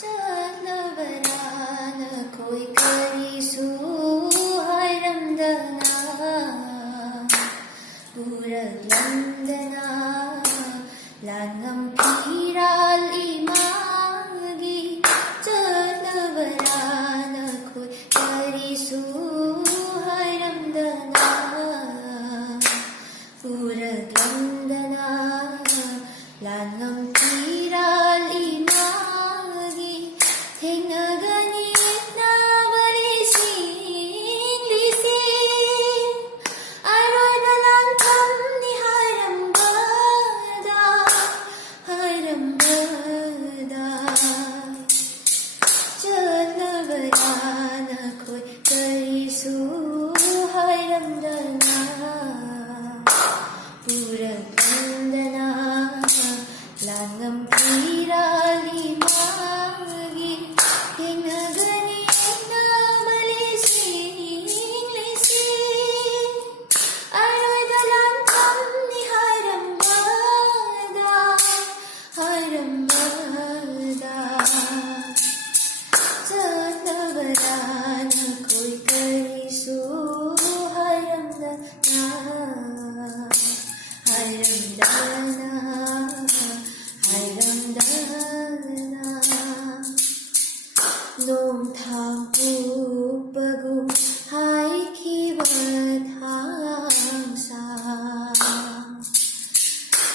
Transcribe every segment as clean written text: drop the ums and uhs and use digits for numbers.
ꯆꯠꯂꯕꯔꯥꯅ ꯈꯣꯏ ꯀꯔꯤꯁꯨ ꯍꯥꯏꯔꯝꯗꯅ ꯄꯨꯔꯛꯂꯝꯗꯅ ꯂꯥꯟꯉꯝ ꯐꯤꯔꯥꯜ ꯏꯃꯥꯒꯤ ꯆꯠꯂꯕꯔꯥꯅ ꯈꯣꯏ ꯀꯔꯤꯁꯨ ꯍꯥꯏꯔꯝꯗꯅ ꯄꯨꯔꯛꯂꯝꯗꯅ ꯂꯥꯟꯉꯝ ꯐꯤꯔꯥꯜ 이마기 탱나가니 나버리신 리신 알아다란 탐니 하람바다 쩔러버라나 코이 그리수 하람다나 부르간다나 랑금 피랄 이마기 탱나가니 나버리신 리신 알아다란 탐니 하람바다 쩔러버라나 코이 그리수 하람다나 농탐국바구 하이키바탕사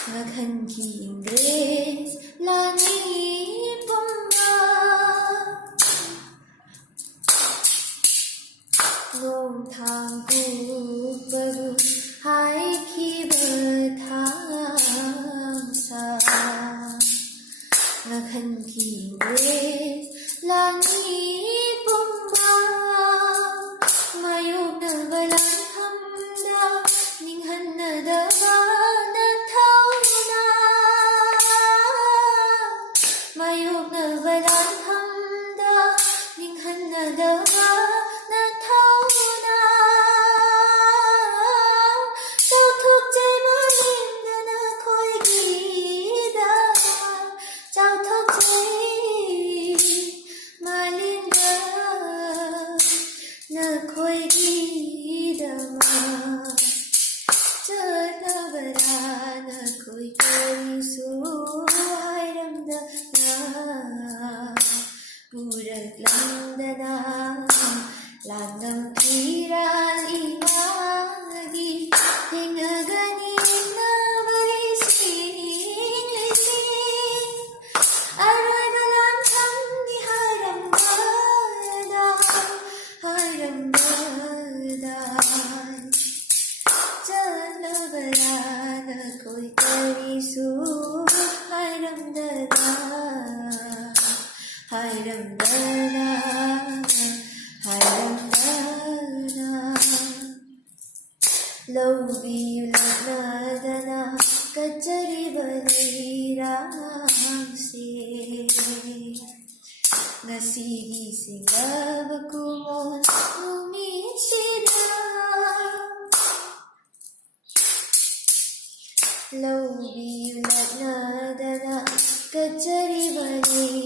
ngakhanking langit pumba 농탐국바구 하이키바탕사 ngakhanking langit pumba mayuk na balang hamda ninghan na daba na tauna mayuk na balang hamda ninghan na daba na tauna sao thức chế mahin na na khôi gida sao thức chế malinda na khôi gida 쩔러버라나 khôi karisu 하람다나 부르랑다나 랑감 피랄 이마기 탱나가니 나버리신 리신 알아다란 탐니 하람바다 쩔러버라나 코이 그리수 하람다나 लौबीलनादना कचरी बलिरांगसे नसीगी सिंगब कुमोन उमीशिदा लौबीलनादना कचरी बलिरांगसे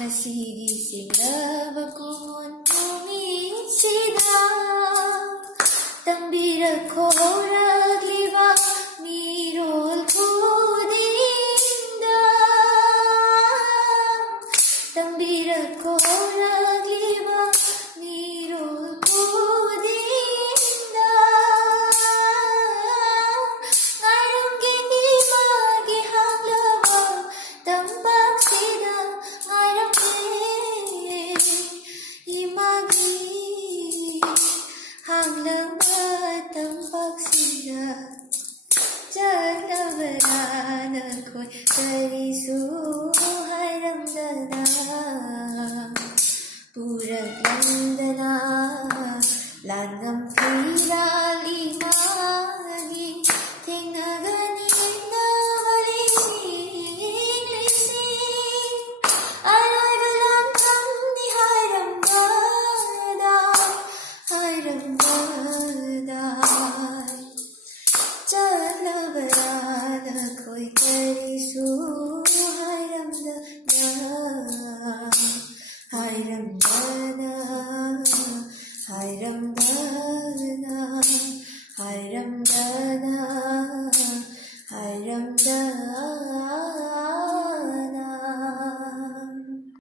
नसीगी सिंगब कुमोन sida tambira khoragliba mirol khudinda tambira khoragliba mirol khudinda ngarungge ni magi hanglaba tambak sida ngarungge imagi hanglaba tambak sida 쩔러버라나 khôi karisu haramdana puraklandana langam piral imagi 탱나가니 나버리신 리신 알아다란 탐니 하람바다 쩔러버라나 khôi karisu Hai Ramdana, Hai Ramdana, Hai Ramdana.